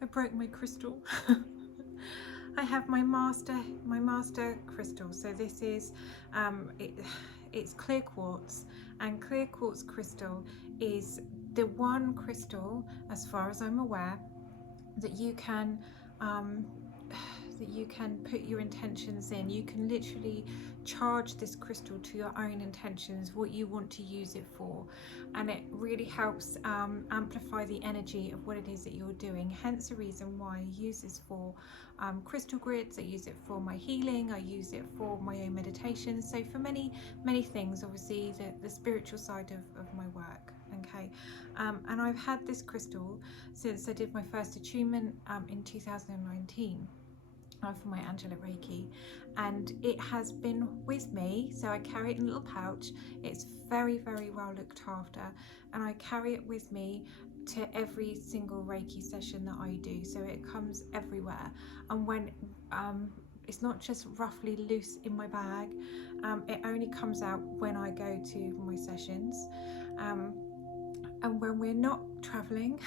I broke my crystal. I have my master crystal. So this is it's clear quartz, and clear quartz crystal is the one crystal, as far as I'm aware, that you can um, put your intentions in. You can literally charge this crystal to your own intentions, what you want to use it for, and it really helps amplify the energy of what it is that you're doing. Hence the reason why I use this for crystal grids. I use it for my healing, I use it for my own meditation, so for many things, obviously the spiritual side of my work. Okay, and I've had this crystal since I did my first attunement in 2019 for my Angelic Reiki, and it has been with me. So I carry it in a little pouch. It's very well looked after, and I carry it with me to every single Reiki session that I do. So it comes everywhere, and when it's not just roughly loose in my bag, it only comes out when I go to my sessions, and when we're not traveling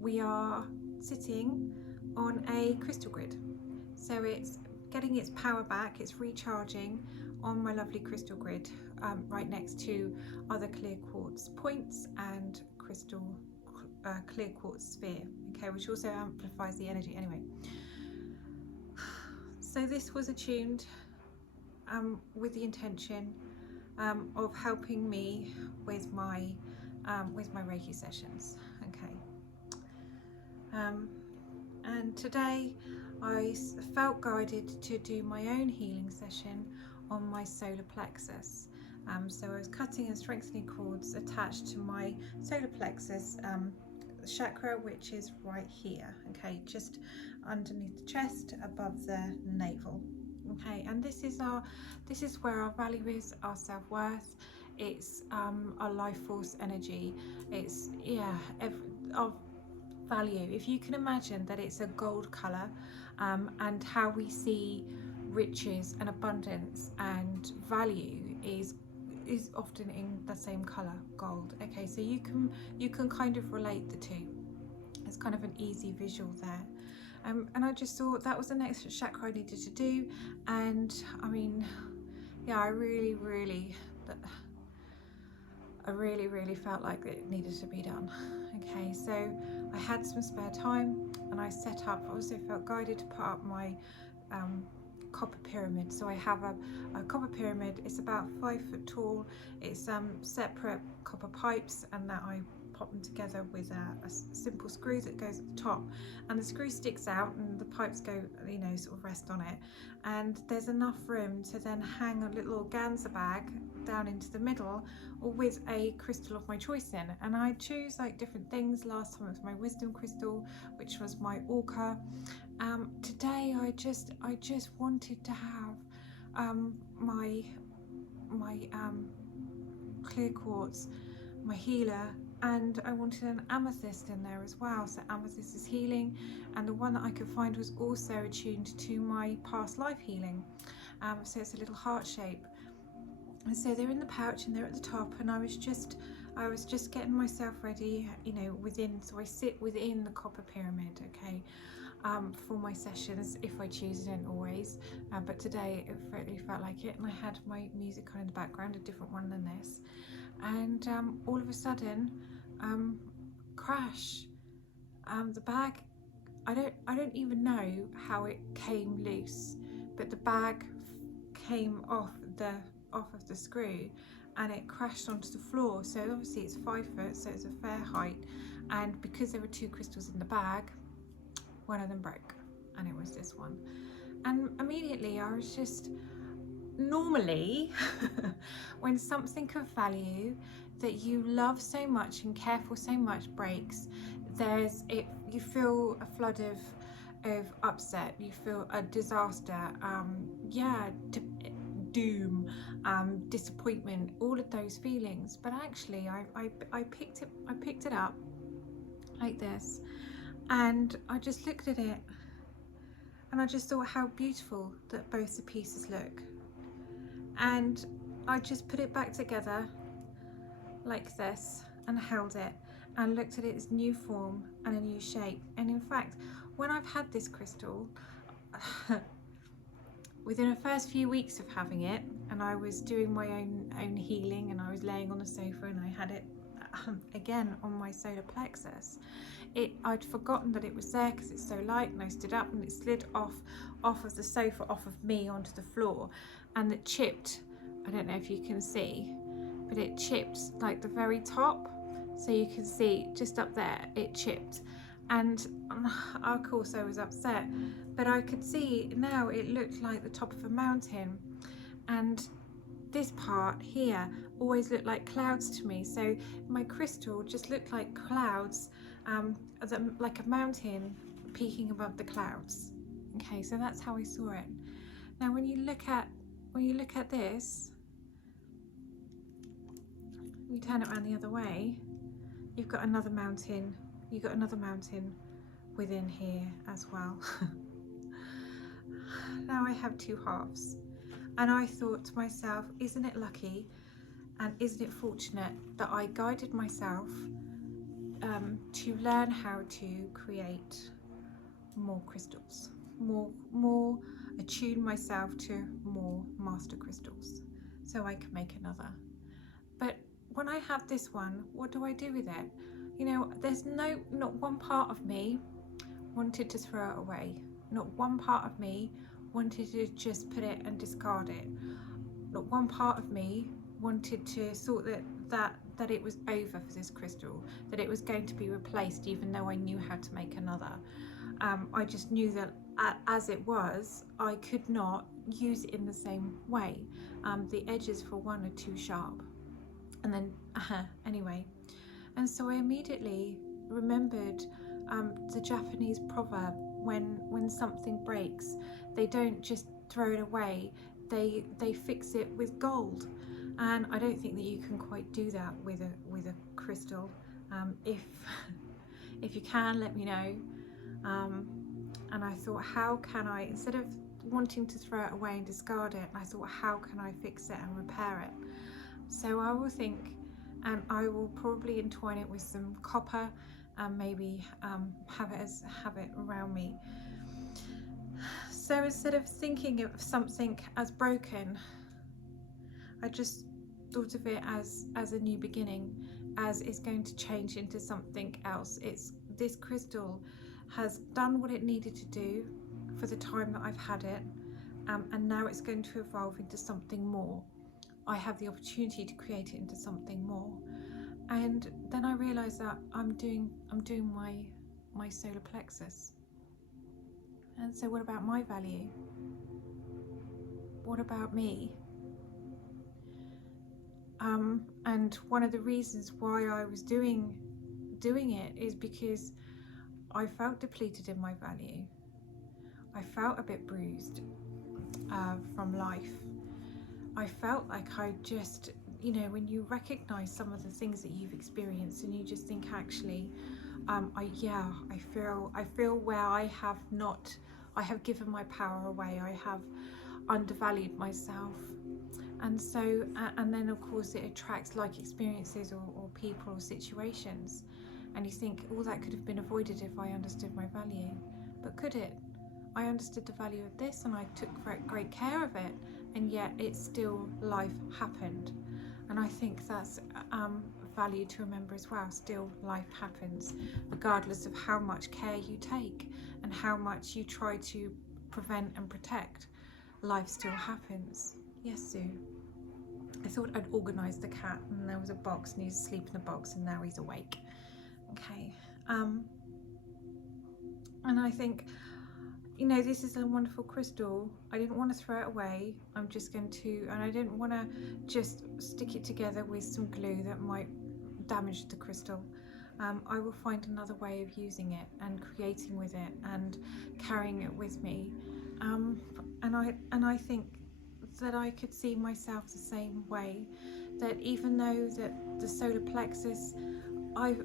we are sitting on a crystal grid. So it's getting its power back, it's recharging on my lovely crystal grid, right next to other clear quartz points and crystal clear quartz sphere, okay, which also amplifies the energy. Anyway, so this was attuned with the intention of helping me with my Reiki sessions. Okay, and today I felt guided to do my own healing session on my solar plexus. So I was cutting and strengthening cords attached to my solar plexus chakra, which is right here, okay, just underneath the chest, above the navel. Okay, and this is where our value is, our self-worth. It's our life force energy. It's our value. If you can imagine that it's a gold color, and how we see riches and abundance and value is often in the same color, gold. Okay, so you can kind of relate the two. It's kind of an easy visual there. And I just thought that was the next chakra I needed to do, and I mean, yeah, I really felt like it needed to be done. Okay, so I had some spare time, and I set up. I also felt guided to put up my copper pyramid. So I have a copper pyramid. It's about 5 foot tall. It's separate copper pipes, and that I pop them together with a simple screw that goes at the top, and the screw sticks out and the pipes go, you know, sort of rest on it, and there's enough room to then hang a little organza bag down into the middle, or with a crystal of my choice in. And I choose like different things. Last time it was my wisdom crystal, which was my orca. Today I just wanted to have my clear quartz, my healer, and I wanted an amethyst in there as well. So amethyst is healing, and the one that I could find was also attuned to my past life healing. So it's a little heart shape, and so they're in the pouch and they're at the top, and I was just getting myself ready, you know, so I sit within the copper pyramid, okay, for my sessions, if I choose. I don't always, but today it really felt like it, and I had my music on in the background, a different one than this, and all of a sudden, crash, the bag, I don't even know how it came loose, but the bag came off of the screw, and it crashed onto the floor. So obviously it's 5 foot, so it's a fair height, and because there were 2 crystals in the bag, one of them broke, and it was this one. And immediately I was just, normally when something of value that you love so much and care for so much breaks, you feel a flood of upset, you feel a disaster, doom, disappointment, all of those feelings. But actually I picked it up like this, and I just looked at it, and I just thought how beautiful that both the pieces look, and I just put it back together like this and held it. and looked at its new form and a new shape. And in fact, when I've had this crystal, within the first few weeks of having it, and I was doing my own healing, and I was laying on the sofa and I had it again on my solar plexus, I'd forgotten that it was there because it's so light, and I stood up and it slid off of the sofa, off of me onto the floor, and it chipped. I don't know if you can see, but it chipped like the very top, so you can see just up there it chipped. And of course I was upset, but I could see now it looked like the top of a mountain, and this part here always looked like clouds to me. So my crystal just looked like clouds, like a mountain peaking above the clouds. Okay, so that's how I saw it. Now when you look at this, you turn it around the other way, you've got another mountain. You've got another mountain within here as well. Now I have two halves. And I thought to myself, isn't it lucky and isn't it fortunate that I guided myself to learn how to create more crystals, more attune myself to more master crystals, so I can make another. But when I have this one, what do I do with it? You know, there's not one part of me wanted to throw it away. Not one part of me wanted to just put it and discard it. Not one part of me wanted to thought that it was over for this crystal, that it was going to be replaced, even though I knew how to make another. I just knew that as it was, I could not use it in the same way. The edges, for one, are too sharp. And then, anyway. And so I immediately remembered the Japanese proverb, when something breaks, they don't just throw it away, they fix it with gold. And I don't think that you can quite do that with a crystal. If you can, let me know. And I thought, how can I, instead of wanting to throw it away and discard it, I thought, how can I fix it and repair it? So I will think, and I will probably entwine it with some copper, and maybe have it around me. So instead of thinking of something as broken, I just thought of it as a new beginning, as it's going to change into something else. This crystal has done what it needed to do for the time that I've had it, and now it's going to evolve into something more. I have the opportunity to create it into something more. And then I realized that I'm doing my solar plexus. And so what about my value? What about me? And one of the reasons why I was doing it is because I felt depleted in my value. I felt a bit bruised from life. I felt like I just, you know, when you recognize some of the things that you've experienced and you just think, actually, I feel where I have given my power away. I have undervalued myself. And so, and then of course it attracts like experiences or people or situations. And you think, all that could have been avoided if I understood my value. But could it? I understood the value of this and I took great care of it, and yet it's still, life happened. And I think that's value to remember as well. Still, life happens, regardless of how much care you take and how much you try to prevent and protect. Life still happens. Yes, Sue. I thought I'd organise the cat, and there was a box, and he's asleep in the box, and now he's awake. Okay. And I think, you know, this is a wonderful crystal. I didn't want to throw it away. I'm just going to, and I didn't want to just stick it together with some glue that might damage the crystal. I will find another way of using it and creating with it and carrying it with me. And I think that I could see myself the same way, that even though that the solar plexus, I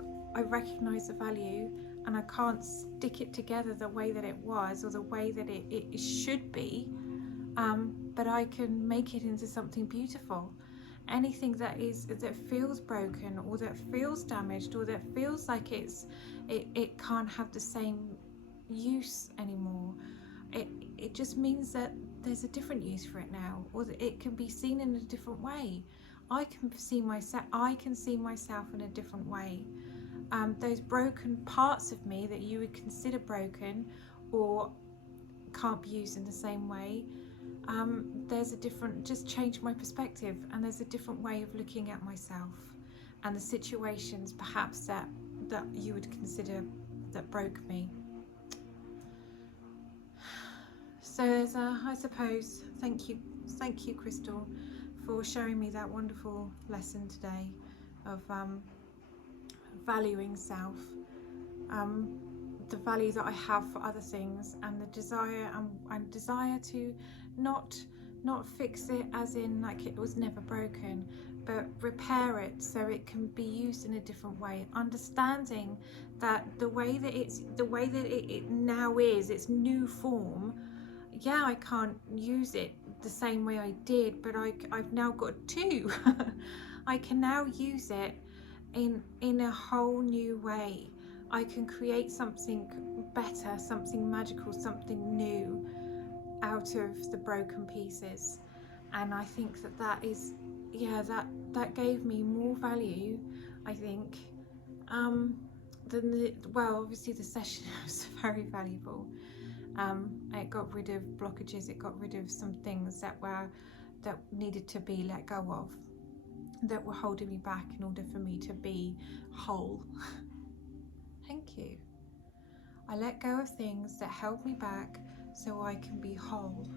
recognize the value, and I can't stick it together the way that it was or the way that it should be, but I can make it into something beautiful. anything that feels broken, or that feels damaged, or that feels like it can't have the same use anymore. It just means that there's a different use for it now, or that it can be seen in a different way. I can see myself in a different way. Those broken parts of me that you would consider broken or can't be used in the same way, just change my perspective, and there's a different way of looking at myself and the situations perhaps that you would consider that broke me. So there's I suppose, thank you Crystal, for showing me that wonderful lesson today of valuing self, the value that I have for other things, and the desire to not fix it as in like it was never broken, but repair it so it can be used in a different way, understanding that the way that it now is, its new form, yeah, I can't use it the same way I did, but I've now got two. I can now use it in a whole new way. I can create something better, something magical, something new out of the broken pieces. And I think that is, yeah, that gave me more value, I think, than obviously the session was very valuable. It got rid of blockages, it got rid of some things that needed to be let go of, that were holding me back in order for me to be whole. Thank you. I let go of things that held me back so I can be whole.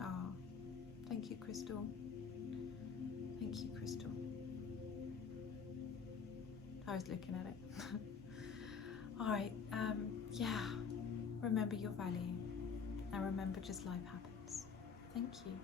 Ah, thank you, Crystal. Thank you, Crystal. I was looking at it. All right, yeah, remember your value, and remember just life happens. Thank you.